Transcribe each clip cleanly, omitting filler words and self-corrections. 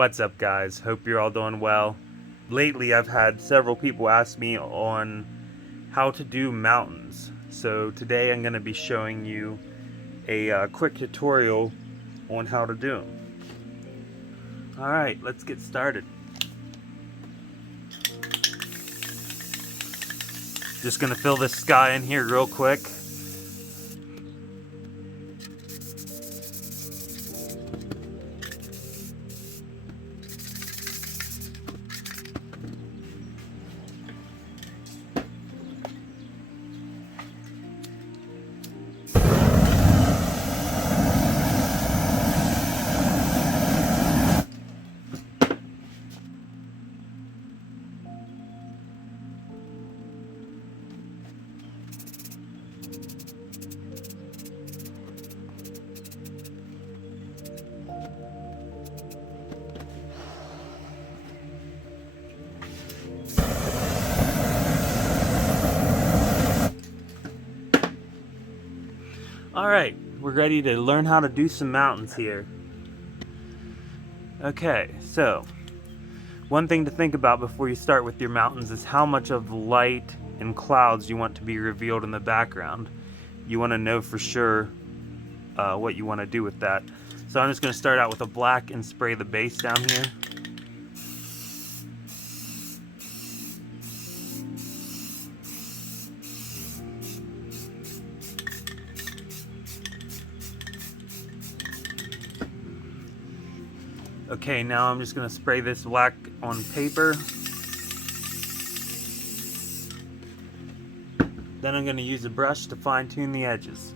What's up, guys? Hope you're all doing well. Lately I've had several people ask me on how to do mountains. So today I'm going to be showing you a quick tutorial on how to do them. Alright, let's get started. Just going to fill this sky in here real quick. Alright, we're ready to learn how to do some mountains here. Okay, so one thing to think about before you start with your mountains is how much of light and clouds you want to be revealed in the background. You want to know for sure what you want to do with that. So I'm just going to start out with a black and spray the base down here. Okay, now I'm just going to spray this black on paper. Then I'm going to use a brush to fine-tune the edges.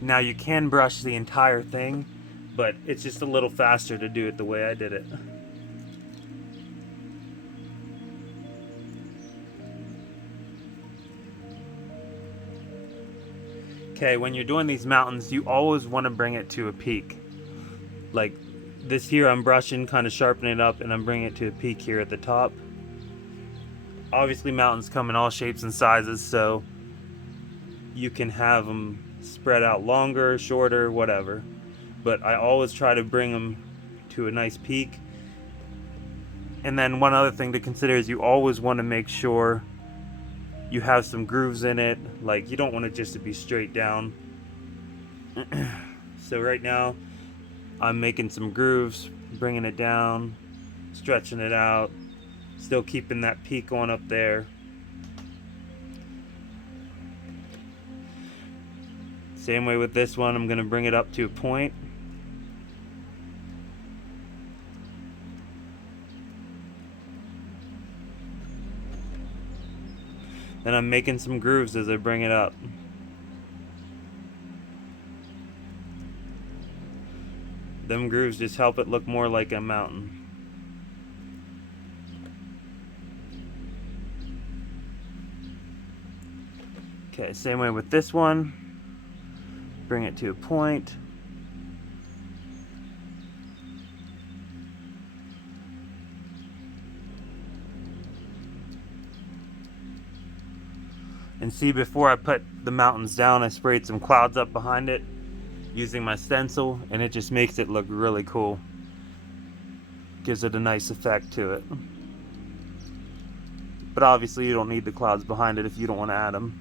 Now you can brush the entire thing, but it's just a little faster to do it the way I did it. Okay, when you're doing these mountains, you always want to bring it to a peak. Like this here, I'm brushing, kind of sharpening it up, and I'm bringing it to a peak here at the top. Obviously, mountains come in all shapes and sizes, so you can have them spread out longer, shorter, whatever. But I always try to bring them to a nice peak. And then one other thing to consider is you always want to make sure you have some grooves in it. Like, you don't want it just to be straight down. So right now I'm making some grooves, bringing it down, stretching it out, still keeping that peak on up there. Same way with this one, I'm going to bring it up to a point. Then I'm making some grooves as I bring it up. Them grooves just help it look more like a mountain. Okay, same way with this one. Bring it to a point. And see, before I put the mountains down, I sprayed some clouds up behind it using my stencil, and it just makes it look really cool. Gives it a nice effect to it. But obviously you don't need the clouds behind it if you don't want to add them.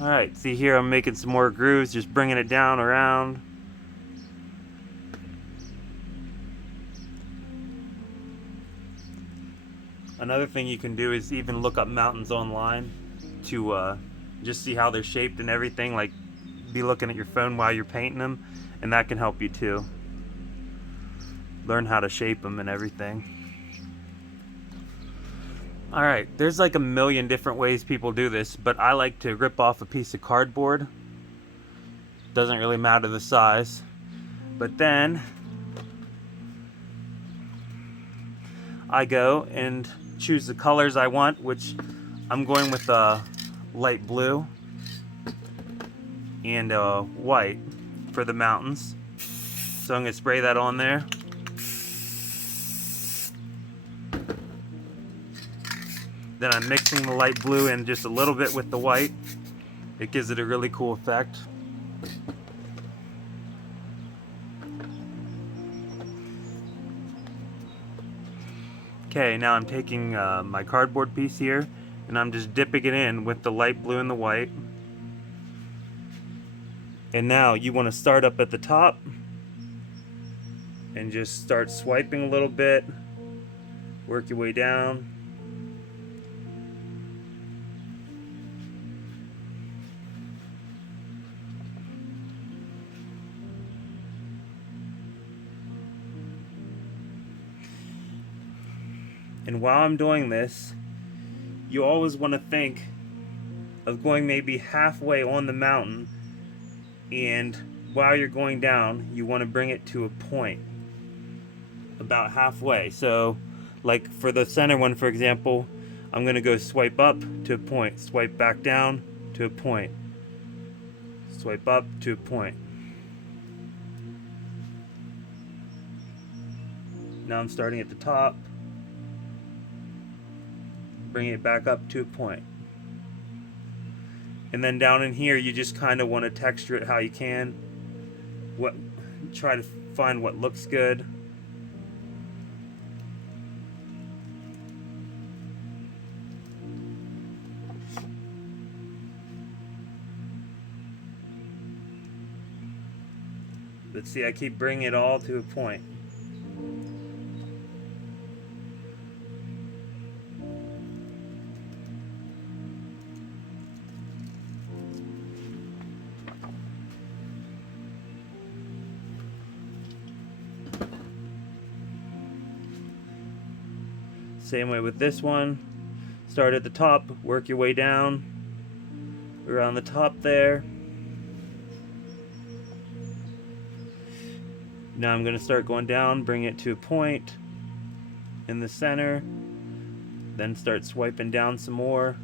Alright, see here I'm making some more grooves, just bringing it down around. Another thing you can do is even look up mountains online to just see how they're shaped and everything. Like, be looking at your phone while you're painting them, and that can help you too. Learn how to shape them and everything. Alright, there's like a million different ways people do this, but I like to rip off a piece of cardboard. Doesn't really matter the size. But then I go and choose the colors I want, which I'm going with light blue and white for the mountains. So I'm going to spray that on there. Then I'm mixing the light blue in just a little bit with the white. It gives it a really cool effect. Okay, now I'm taking my cardboard piece here and I'm just dipping it in with the light blue and the white. And now you want to start up at the top and just start swiping a little bit, work your way down. And while I'm doing this, you always want to think of going maybe halfway on the mountain, and while you're going down, you want to bring it to a point about halfway. So like for the center one, for example, I'm going to go swipe up to a point, swipe back down to a point, swipe up to a point. Now I'm starting at the top, bringing it back up to a point. And then down in here, you just kind of want to texture it how you can. Try to find what looks good. But see, I keep bringing it all to a point. Same way with this one. Start at the top, work your way down around the top there. Now I'm going to start going down, bring it to a point in the center, then start swiping down some more.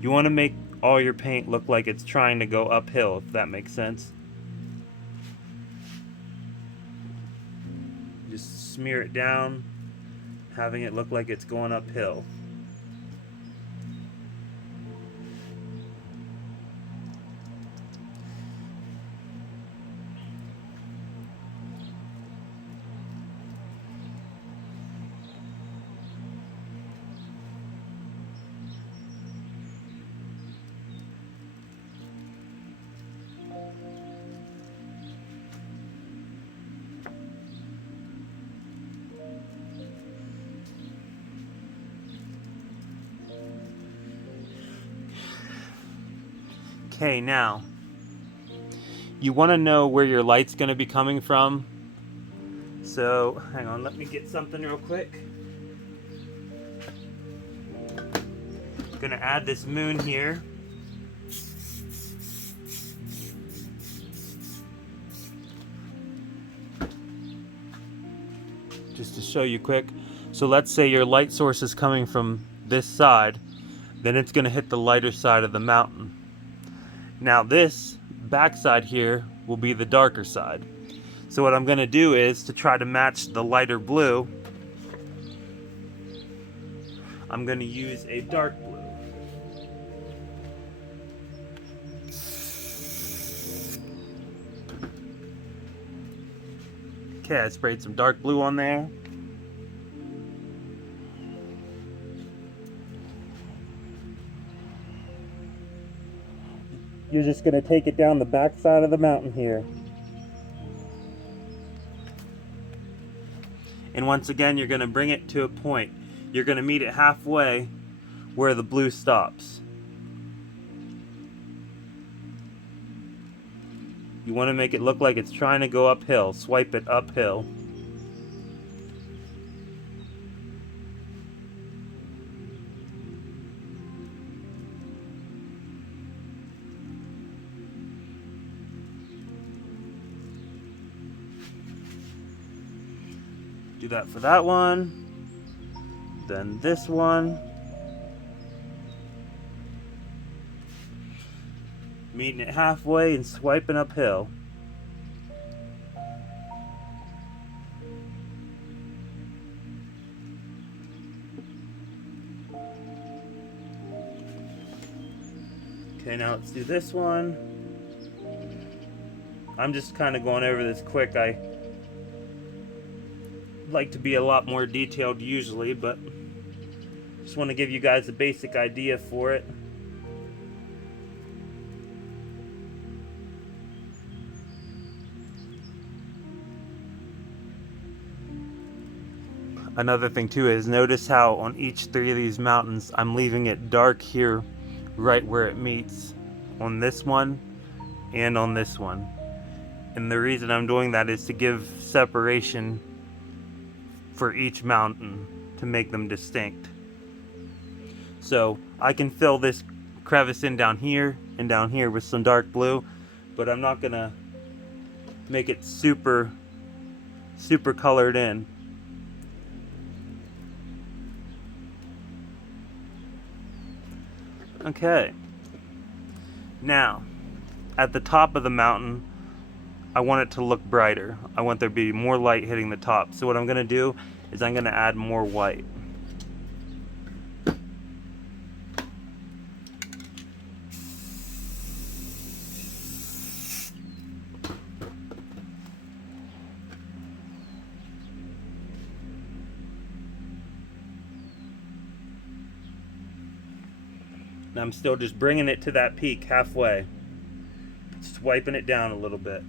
You want to make all your paint look like it's trying to go uphill, if that makes sense. Just smear it down, having it look like it's going uphill. Okay, now you want to know where your light's going to be coming from. So hang on, let me get something real quick. I'm going to add this moon here. Just to show you quick. So let's say your light source is coming from this side, then it's going to hit the lighter side of the mountain. Now this backside here will be the darker side. So what I'm going to do is, to try to match the lighter blue, I'm going to use a dark blue. Okay, I sprayed some dark blue on there. You're just going to take it down the back side of the mountain here. And once again, you're going to bring it to a point. You're going to meet it halfway where the blue stops. You want to make it look like it's trying to go uphill. Swipe it uphill. Do that for that one. Then this one. Meeting it halfway and swiping uphill. Okay, now let's do this one. I'm just kind of going over this quick. I like to be a lot more detailed usually, but just want to give you guys a basic idea for it. Another thing too is notice how on each three of these mountains I'm leaving it dark here right where it meets on this one and on this one. And the reason I'm doing that is to give separation for each mountain to make them distinct. So I can fill this crevice in down here and down here with some dark blue, but I'm not gonna make it super colored in. Okay, now at the top of the mountain I want it to look brighter. I want there to be more light hitting the top. So what I'm gonna do is I'm gonna add more white. And I'm still just bringing it to that peak halfway. Just wiping it down a little bit.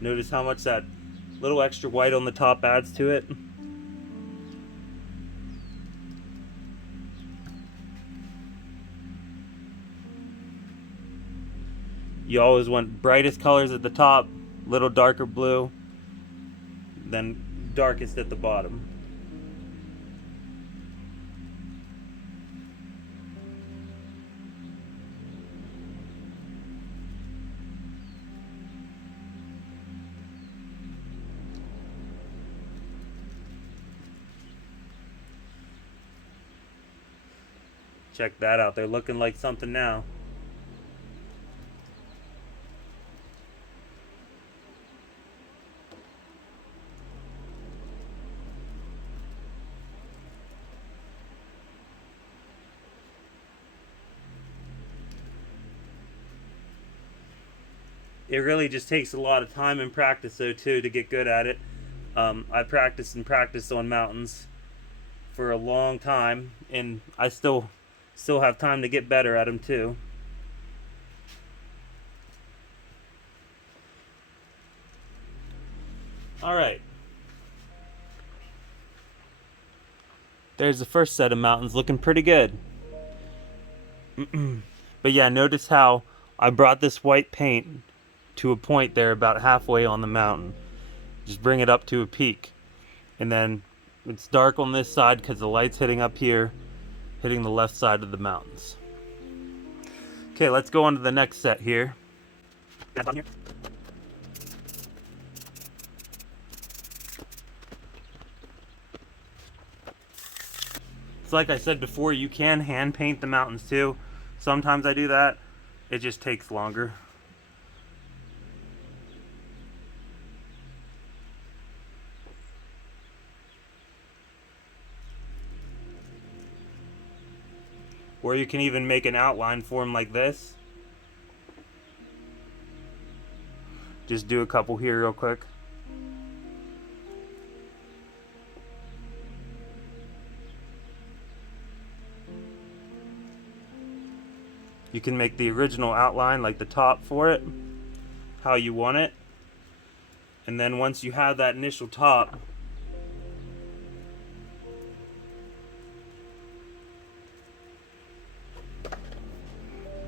Notice how much that little extra white on the top adds to it. You always want brightest colors at the top, little darker blue, then darkest at the bottom. Check that out, they're looking like something now. It really just takes a lot of time and practice though too to get good at it. I practiced and practiced on mountains for a long time, and I still have time to get better at them too. All right. There's the first set of mountains looking pretty good. But yeah, notice how I brought this white paint to a point there about halfway on the mountain. Just bring it up to a peak. And then it's dark on this side because the light's hitting up here, hitting the left side of the mountains. Okay, let's go on to the next set here. It's like I said before, you can hand paint the mountains too. Sometimes I do that. It just takes longer. Or you can even make an outline for them like this. Just do a couple here real quick. You can make the original outline like the top for it, how you want it. And then once you have that initial top,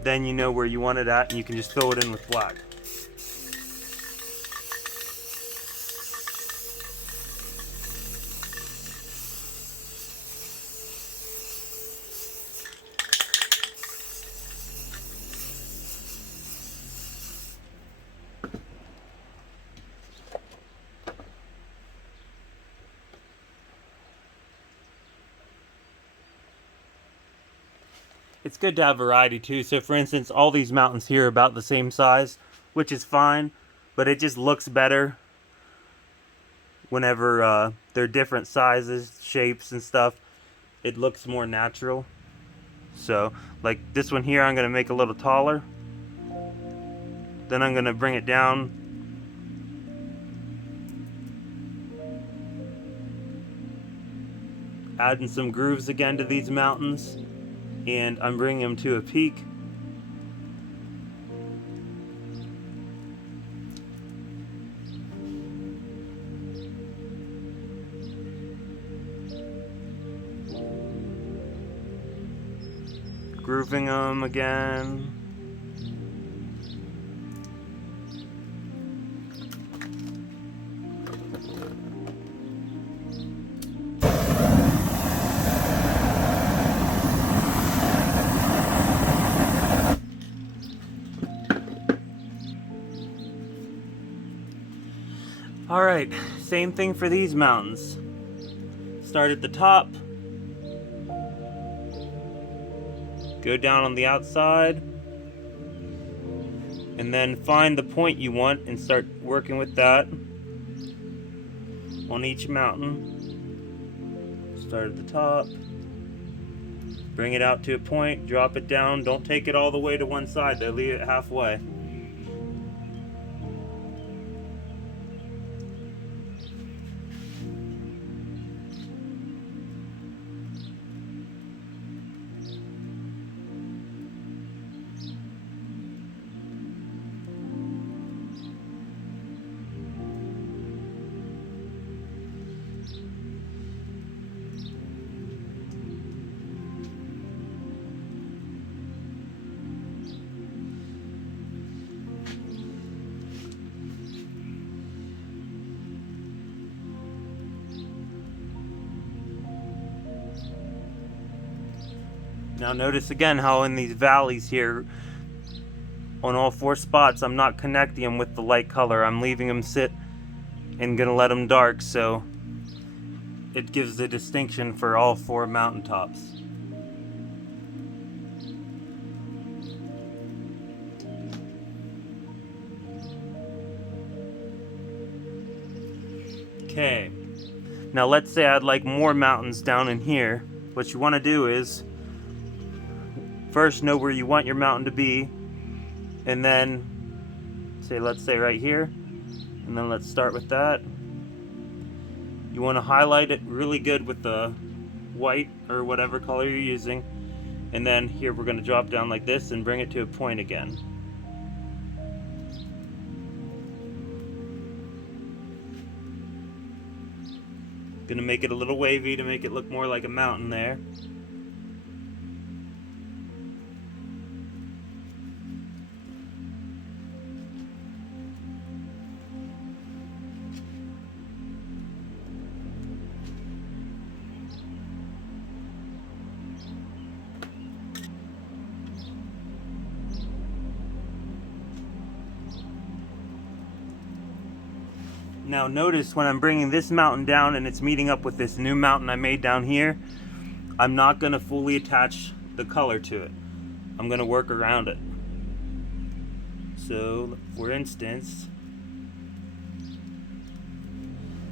then you know where you want it at, and you can just fill it in with black. It's good to have variety too. So for instance, all these mountains here are about the same size. which is fine, but it just looks better whenever they're different sizes, shapes, and stuff. It looks more natural. So, like this one here, I'm going to make a little taller. Then I'm going to bring it down. Adding some grooves again to these mountains. And I'm bringing them to a peak. Grooving them again. Alright, same thing for these mountains. Start at the top. Go down on the outside. And then find the point you want and start working with that on each mountain. Start at the top. Bring it out to a point, drop it down. Don't take it all the way to one side, though. Leave it halfway. Now notice again how in these valleys here, on all 4 spots, I'm not connecting them with the light color. I'm leaving them sit and gonna let them dark, so it gives the distinction for all 4 mountaintops. Okay, now let's say I'd like more mountains down in here. What you want to do is first know where you want your mountain to be, and then let's say right here, and then let's start with that. You want to highlight it really good with the white or whatever color you're using, and then here we're going to drop down like this and bring it to a point again. Gonna make it a little wavy to make it look more like a mountain there. Now notice when I'm bringing this mountain down and it's meeting up with this new mountain I made down here, I'm not going to fully attach the color to it. I'm going to work around it. So, for instance,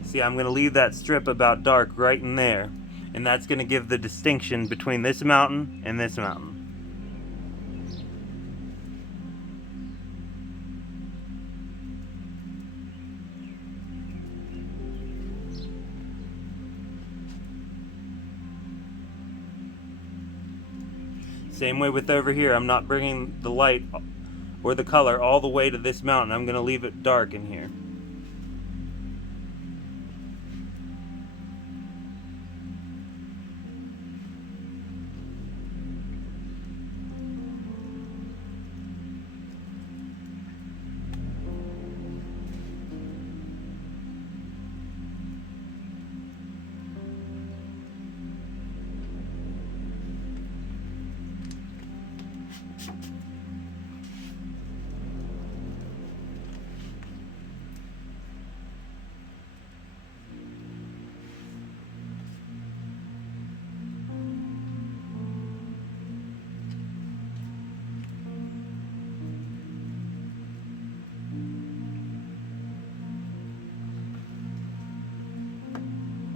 see, I'm going to leave that strip about dark right in there, and that's going to give the distinction between this mountain and this mountain. Same way with over here, I'm not bringing the light or the color all the way to this mountain. I'm going to leave it dark in here.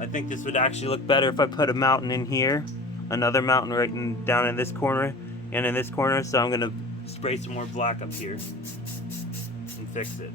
I think this would actually look better if I put a mountain in here, another mountain right down in this corner and in this corner. So I'm gonna spray some more black up here and fix it.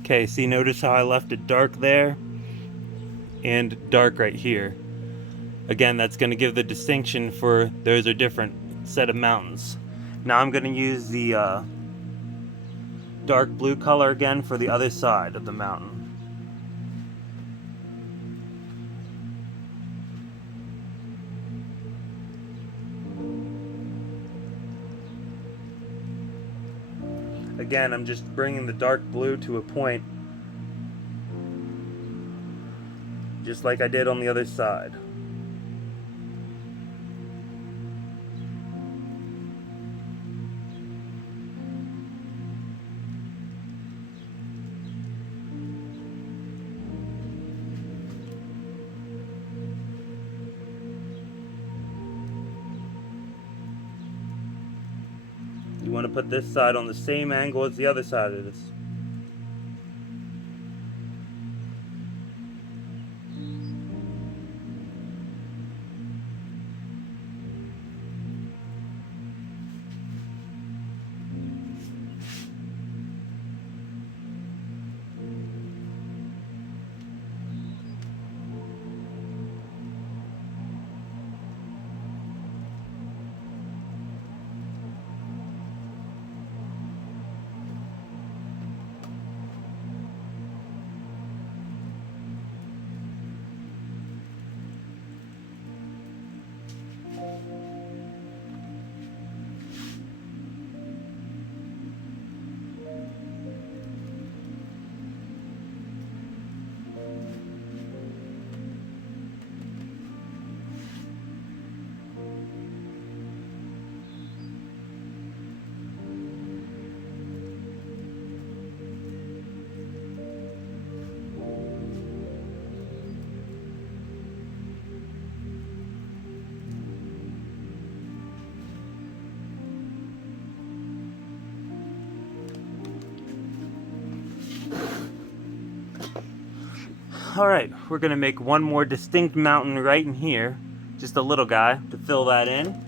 Okay, see, notice how I left it dark there and dark right here. Again, that's going to give the distinction for those are different set of mountains. Now I'm going to use the dark blue color again for the other side of the mountain. Again, I'm just bringing the dark blue to a point, just like I did on the other side. You want to put this side on the same angle as the other side of this. Alright, we're going to make one more distinct mountain right in here. Just a little guy to fill that in.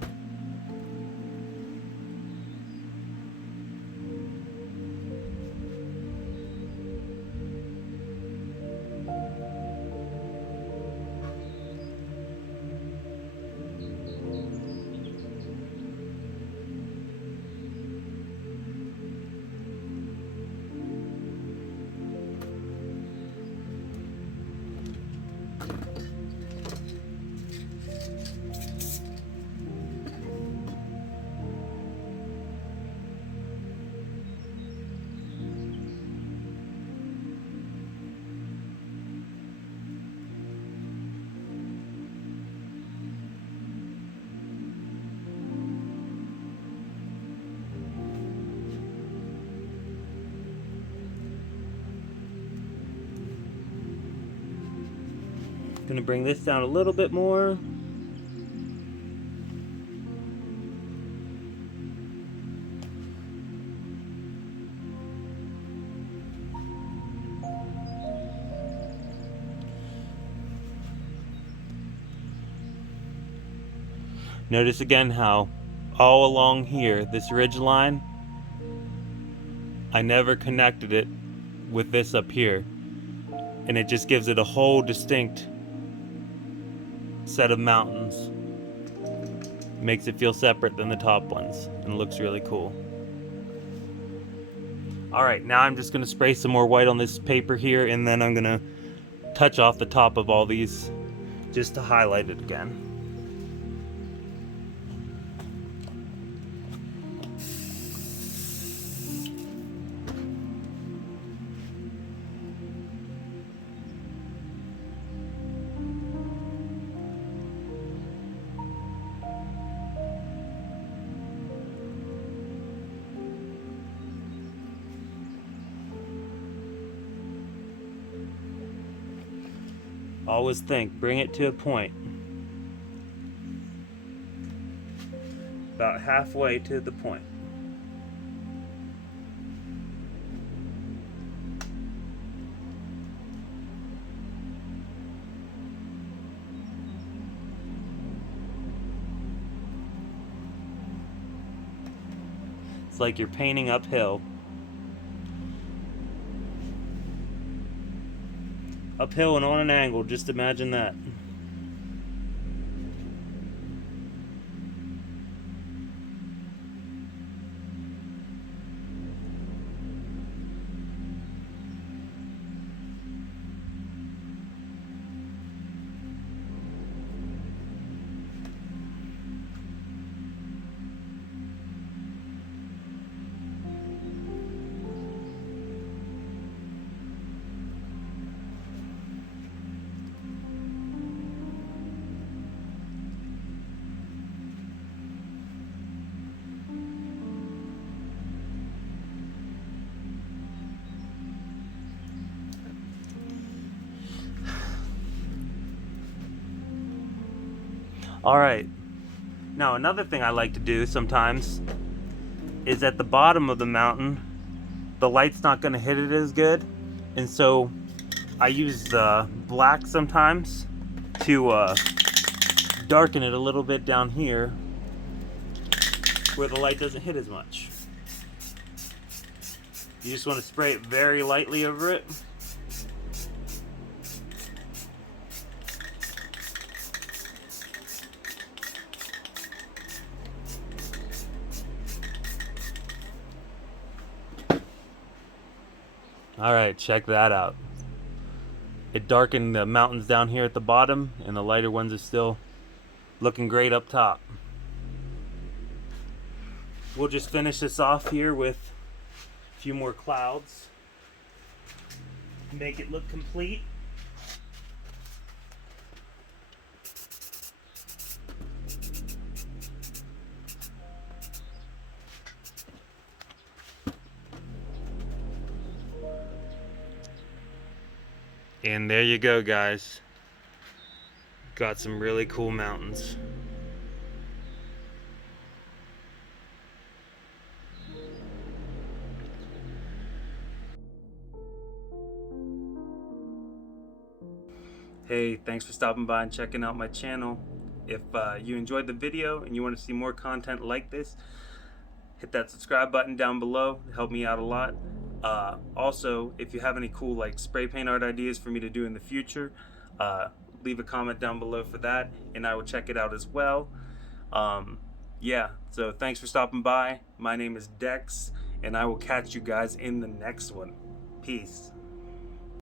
Gonna bring this down a little bit more. Notice again how all along here, this ridge line, I never connected it with this up here. And it just gives it a whole distinct set of mountains. Makes it feel separate than the top ones and looks really cool. Alright, now I'm just going to spray some more white on this paper here, and then I'm going to touch off the top of all these just to highlight it again. Always think, bring it to a point. About halfway to the point. It's like you're painting uphill. Uphill and on an angle, just imagine that. Alright, now another thing I like to do sometimes is at the bottom of the mountain, the light's not going to hit it as good, and so I use black sometimes to darken it a little bit down here where the light doesn't hit as much. You just want to spray it very lightly over it. Alright, check that out. It darkened the mountains down here at the bottom, and the lighter ones are still looking great up top. We'll just finish this off here with a few more clouds. Make it look complete. And there you go, guys. Got some really cool mountains. Hey, thanks for stopping by and checking out my channel. If you enjoyed the video and you want to see more content like this, hit that subscribe button down below. It'll help me out a lot. Also, if you have any cool like spray paint art ideas for me to do in the future, leave a comment down below for that, and I will check it out as well. Yeah, so thanks for stopping by. My name is Dexx, and I will catch you guys in the next one. Peace.